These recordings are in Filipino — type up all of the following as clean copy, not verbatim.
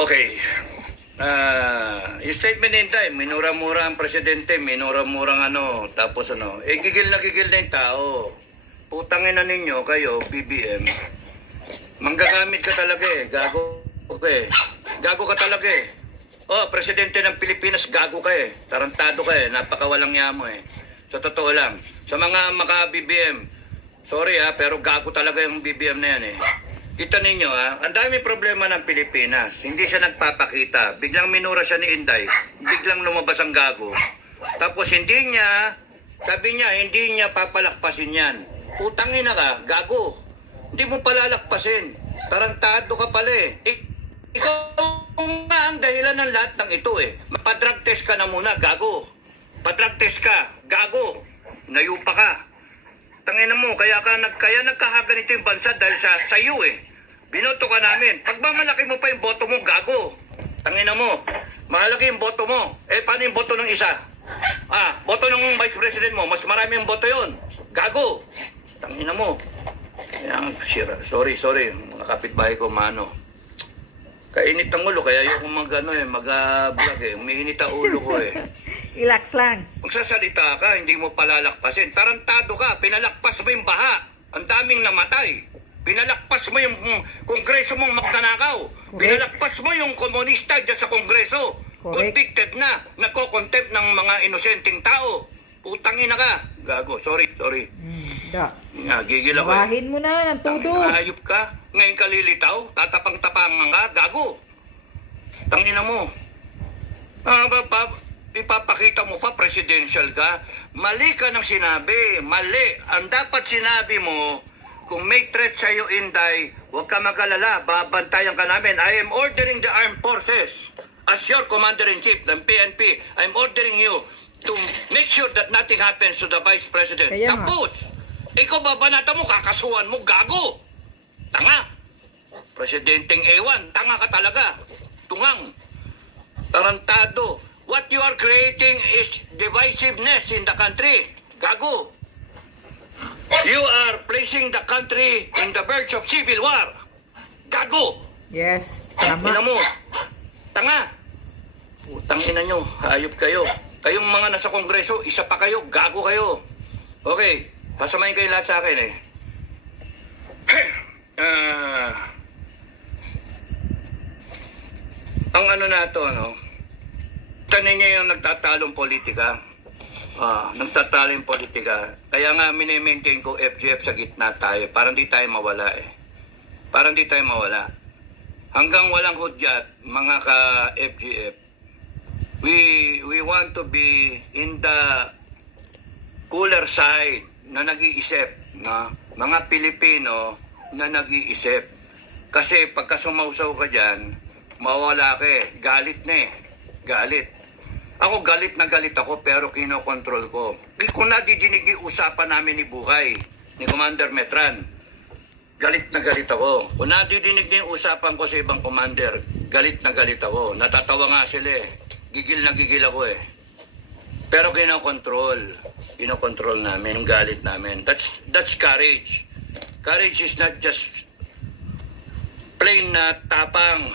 Okay. Yung statement ni Inday, minura-mura ang presidente, minura-mura tapos gigil na yung tao. Putangin na ninyo kayo, BBM. Manggagamit ka talaga gago Gago ka talaga presidente ng Pilipinas, gago ka tarantado ka napakawalang yamo Sa totoo lang. Sa mga maka-BBM, sorry pero gago talaga yung BBM na yan Kita ninyo ang dami problema ng Pilipinas. Hindi siya nagpapakita. Biglang minura siya ni Inday. Biglang lumabas ang gago. Tapos sabi niya, hindi niya papalakpasin yan. Utangin na ka, gago. Hindi mo palalakpasin. Tarantado ka pala Ikaw nga ang dahilan ng lahat ng ito Mapadrug test ka na muna, gago. Padrug test ka, gago. Nayupa ka. Tangina mo, kaya nagkahaganito yung bansa dahil sa iyo Binoto ka namin. Pagmamalaki mo pa yung boto mo, gago. Tangina mo, mahalagi yung boto mo. Paano yung boto ng isa? Boto ng vice president mo, mas marami yung boto yon. Gago. Tangina mo. Sorry. Mga kapitbahay ko, mano. Kainit ang ulo, kaya yung mag-vlog Umiinit ang ulo ko Relax lang. Magsasalita ka, hindi mo palalakpasin. Tarantado ka, pinalakpas mo yung baha. Ang daming namatay. Pinalakpas mo yung kongreso mong magnanakaw. Pinalakpas mo yung komunista dyan sa kongreso. Convicted na, nagko-contempt ng mga inosenteng tao. Putangin na ka. Gago, sorry. Gigil ako Bahin mo na ng todo. Ayop ka. Ngayon ka lilitaw, tatapang-tapangan ka, gago. Tangina mo. Ipapakita mo pa, presidential ka. Mali ka ng sinabi. Mali. Ang dapat sinabi mo, kung may threat sa'yo, Inday, huwag ka mag-alala, babantayan ka namin. I am ordering the armed forces. As your commander-in-chief ng PNP, I'm ordering you to make sure that nothing happens to the Vice President. Tapos, ikaw babanata mo, kakasuhan mo, gago. Tanga. Presidenteng ewan, tanga ka talaga. Tungang. Tarantado. What you are creating is divisiveness in the country. Gago. You are placing the country in the verge of civil war. Gago. Yes, tama. Ina mo. Tanga. Putang ina nyo. Hayop kayo. Kayong mga nasa kongreso, isa pa kayo. Gago kayo. Okay. Pasamahin kayo lahat sa akin ang na to, tanin niya yung nagtatalong politika. Nagtatalo yung politika. Kaya nga mini-maintain ko FGF sa gitna tayo. Parang di tayo mawala Parang di tayo mawala. Hanggang walang hudyat, mga ka-FGF, we want to be in the cooler side na nag-iisip. Mga Pilipino na nag-iisip. Kasi pagka sumausaw ka dyan, mawala ka Galit na Galit. Ako galit na galit ako pero kinokontrol ko. Kung nadidinig yung usapan namin ni Buhay, ni Commander Metran, galit na galit ako. Kung nadidinig yung usapan ko sa ibang commander, galit na galit ako. Natatawa nga sila Gigil na gigil ako Pero kinokontrol namin yung galit namin. That's courage. Courage is not just plain na tapang.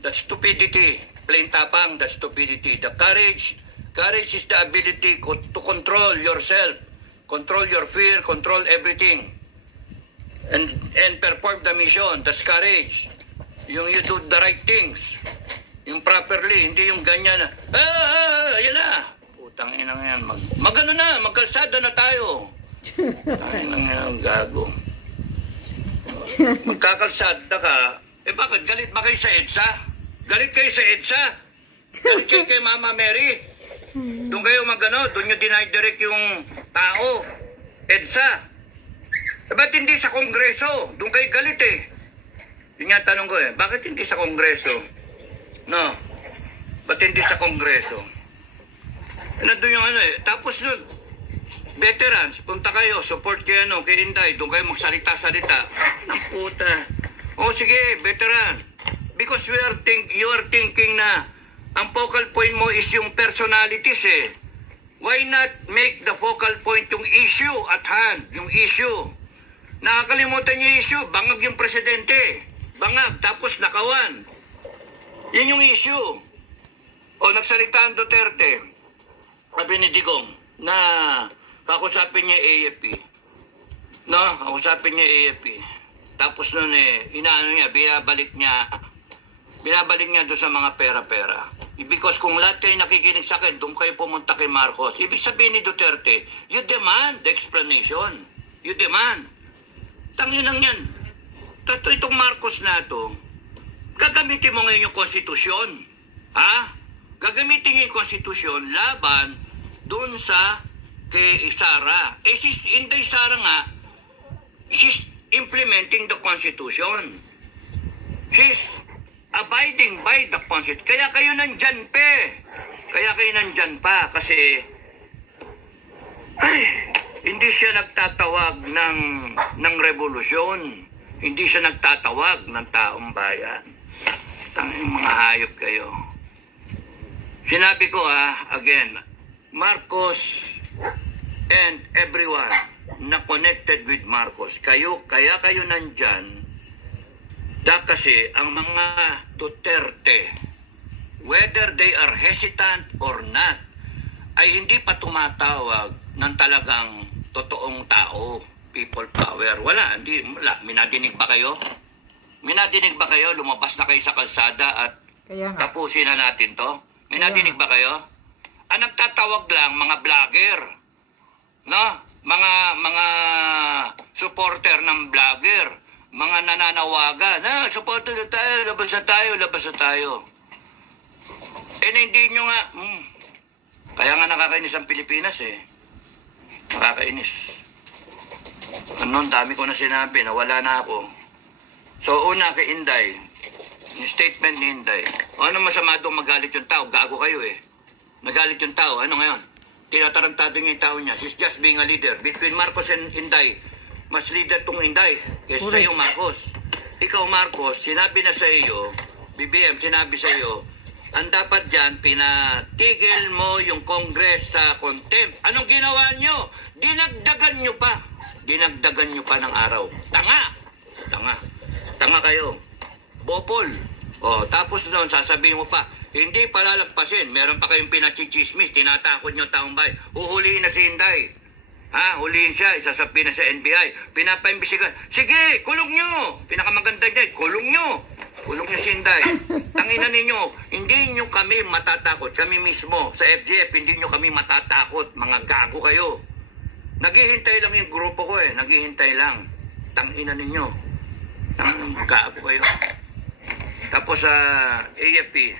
That's stupidity. Plain tapang, that's stupidity. The courage is the ability to control yourself, control your fear, control everything, and perform the mission. That's courage. Yung you do the right things, yung properly, hindi yung ganyan na, yan na. Putang inang yan, magkalsada na tayo. Ay, nang yan, gago. Magkakalsada ka, bakit galit ba kayo sa EDSA? Galit kayo sa EDSA? Galit kayo kay Mama Mary? Doon kayo doon nyo dinay-direct yung tao. EDSA. Ba't hindi sa Kongreso? Doon kayo galit Yun nga tanong ko bakit hindi sa Kongreso? No? Ba't hindi sa Kongreso? Nandun yung Tapos nun, veterans, punta kayo, support kayo kay Inday, doon kayo magsalita-salita. Ang puta. Sige, veteran. Because you are thinking na ang focal point mo is yung personalities Why not make the focal point yung issue at hand? Yung issue. Nakakalimutan yung issue. Bangag yung presidente. Bangag. Tapos nakawan. Yun yung issue. O, nagsalita ang Duterte, sabi ni Digong, na kakusapin niya AFP. No, kakusapin niya AFP. Tapos nun inaano niya, binabalik niya doon sa mga pera-pera. Because kung lahat kayo nakikinig sa akin, doon kayo pumunta kay Marcos. Ibig sabihin ni Duterte, you demand the explanation. You demand. Tanginang yan. Itong Marcos na to, gagamitin mo ngayon yung konstitusyon. Ha? Gagamitin niyo yung konstitusyon laban doon sa kay Sara. Si Inday Sara nga, she's implementing the constitution. She's abiding by the constitution. Kaya kayo nandyan pa. Kasi hindi siya nagtatawag ng revolusyon. Hindi siya nagtatawag ng taong bayan. Tanging mga hayop kayo. Sinabi ko again, Marcos and everyone na connected with Marcos, kaya kayo nandyan, kasi ang mga Duterte, whether they are hesitant or not, ay hindi pa tumatawag ng talagang totoong tao, people power. Wala. Minadinig ba kayo? Lumabas na kayo sa kalsada at tapusin na natin to? Minadinig ba kayo? Nagtatawag lang mga vlogger. No? Mga supporter ng vlogger. Mga nananawagan. Supporter na tayo, labas na tayo. Hindi nyo nga. Kaya nga nakakainis ang Pilipinas Nakakainis. Dami ko na sinabi, nawala na ako. So, una kay Inday, yung statement ni Inday, ano masama doon magalit yung tao? Gago kayo Nagalit yung tao. Ano ngayon? Tinatarantado niya yung tao niya. She's just being a leader. Between Marcos and Inday, mas leader tong Inday kaysa sa iyo, Marcos. Ikaw, Marcos, sinabi na sa iyo, BBM, sinabi sa iyo, ang dapat dyan, pinatigil mo yung Congress sa contempt. Anong ginawa nyo? Dinagdagan nyo pa ng araw. Tanga kayo. Bopol. Tapos doon, sasabihin mo pa, hindi palalagpasin. Meron pa kayong pinachichismis, tinatakot nyo taong bayan. Uhulihin na si Inday. Huliin siya, isasabihin na sa NBI. Pinapaimbisigan. Sige, kulong nyo. Pinakamaganda niya, kulong nyo si Inday. Tangina ninyo, hindi nyo kami matatakot. Kami mismo, sa FGF, hindi nyo kami matatakot. Mga gago kayo. Naghihintay lang yung grupo ko Naghihintay lang. Tangina ninyo. Gago kayo. Tapos sa AFP,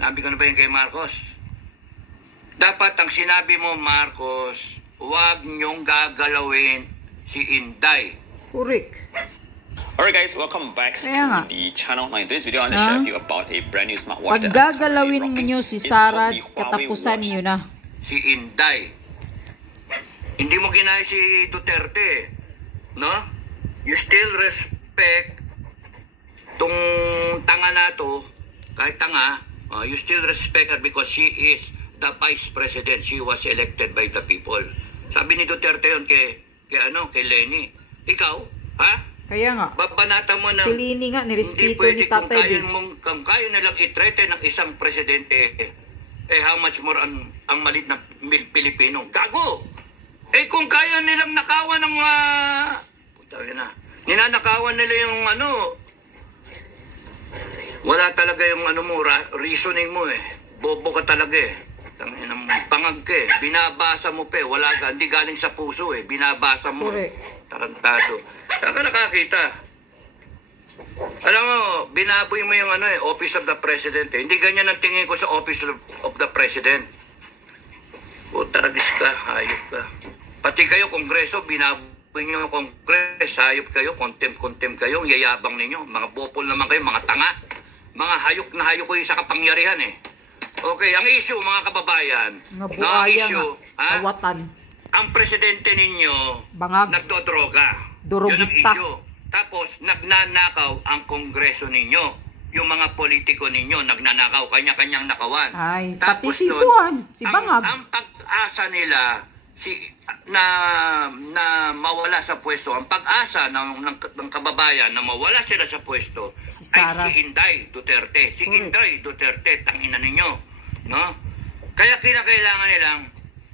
nabi ko na ba yung kay Marcos? Dapat ang sinabi mo, Marcos, huwag nyong gagalawin si Inday. Correct. Alright guys, welcome back to the channel. Now in today's video, I want to share with you about a brand new smartwatch. Pag gagalawin niyo si Sara, katapusan niyo na. Si Inday. Hindi mo ginaya si Duterte. No? You still respect tong tanga na to, kahit tanga, you still respect her because she is the vice president. She was elected by the people. Sabi ni Duterte yun kay Lenny. Ikaw, Kaya nga. Babanata mo na si Lenny nga, nirespeto ni Tatay Diggs. Kung kaya nilang itrete ng isang presidente, how much more ang malit na Pilipino. Gago! Kung kaya nilang nakawan ng ninanakawan nila yung wala talaga yung reasoning mo bobo ka talaga pangag ka binabasa mo wala ka, hindi galing sa puso binabasa mo tarantado. Saka nakakita. Alam mo, binaboy mo yung Office of the President Hindi ganyan ang tingin ko sa Office of the President. Taragis ka, hayop ka. Pati kayo, Kongreso, binaboy nyo yung Kongres, hayop kayo, contempt kayo, yayabang ninyo. Mga bopol naman kayo, mga tanga. Mga hayok na hayok kayo sa kapangyarihan Okay, ang issue mga kababayan, ang issue, awatan. Ang presidente ninyo, nagdodroga. Durugista. Yun ang issue. Tapos, nagnanakaw ang kongreso ninyo. Yung mga politiko ninyo, nagnanakaw, kanya-kanyang nakawan. Ay, tapos pati si Buwan, si Bangag. Ang pag-asa nila, na mawala sa pwesto, ang pag-asa ng kababayan na mawala sila sa pwesto ay si Inday Duterte. Si Inday Duterte, tangina ninyo, no? Kaya kinakailangan nilang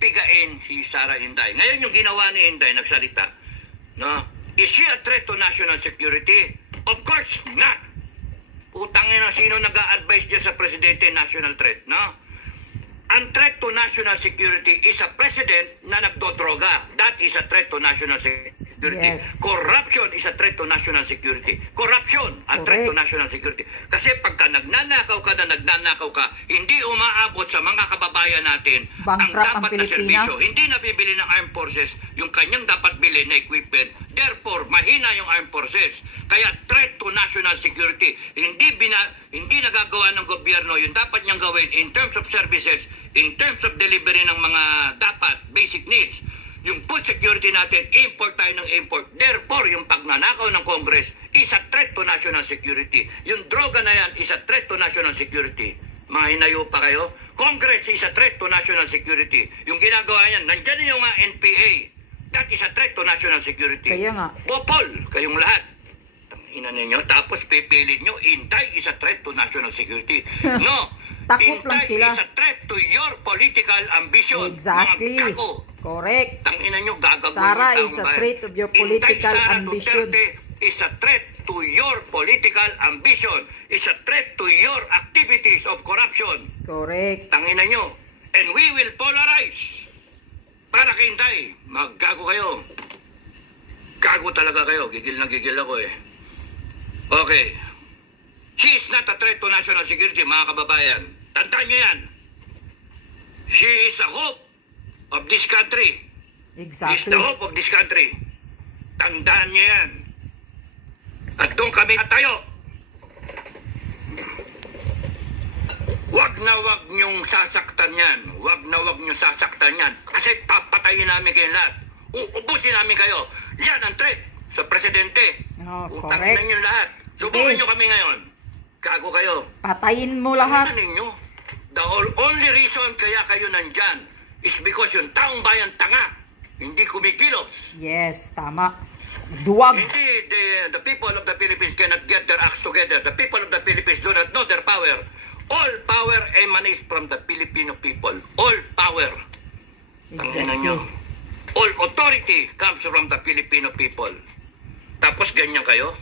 pigain si Sara Inday. Ngayon yung ginawa ni Inday, nagsalita, no? Is she a threat to national security? Of course not. Utangin na sino nag-a-advise diyan sa presidente, national threat, no? Ang threat to national security is a president na nagdodroga. That is a threat to national security. Yes. Corruption is a threat to national security. Corruption, a threat to national security. Kasi pagka nagnanakaw ka, hindi umaabot sa mga kababayan natin ang dapat na serbisyo. Hindi nabibili ng armed forces yung kanyang dapat bilhin na equipment. Therefore, mahina yung armed forces. Kaya threat to national security. Hindi nagagawa ng gobyerno yung dapat niyang gawin in terms of services, in terms of delivery ng mga dapat basic needs. Yung food security natin, import tayo ng import. Therefore, yung pagnanakaw ng Congress is a threat to national security. Yung droga na yan is a threat to national security. Mga hinayo pa kayo? Congress is a threat to national security. Yung ginagawa yan, nandyan yung NPA. That is a threat to national security. Kaya nga. Bopol, kayong lahat. Ina ninyo, tapos pipilit nyo, Inday is a threat to national security. No. Takot lang sila. Inday is a threat to your political ambition. Exactly. Mga kago. Correct. Tangina nyo, gagawin Sara yung is a taong threat of your political Sara ambition. Duterte is a threat to your political ambition. Is a threat to your activities of corruption. Correct. Tangina nyo. And we will polarize. Para kay Inday, maggago kayo. Gago talaga kayo. Gigil na gigil ako eh. Okay. She is not a threat to national security, mga kababayan. Tandaan nyo yan. She is the hope of this country. Exactly. She is the hope of this country. Tandaan nyo yan. At doon kami tayo. Wag na wag nyong sasaktan yan. Wag na wag nyong sasaktan yan. Kasi papatayin namin kayo lahat. Uubusin namin kayo. Yan ang threat sa presidente. Utangin na nyo lahat. Subukin nyo kami ngayon. Gago kayo. Patayin mo lahat. Ano ninyo? The only reason kaya kayo nandyan is because yung taong bayan tanga. Hindi kumikilos. Yes, tama. Duwag. Hindi, the people of the Philippines cannot get their acts together. The people of the Philippines do not know their power. All power emanates from the Filipino people. All power. Tangina nyo. All authority comes from the Filipino people. Tapos ganyan kayo?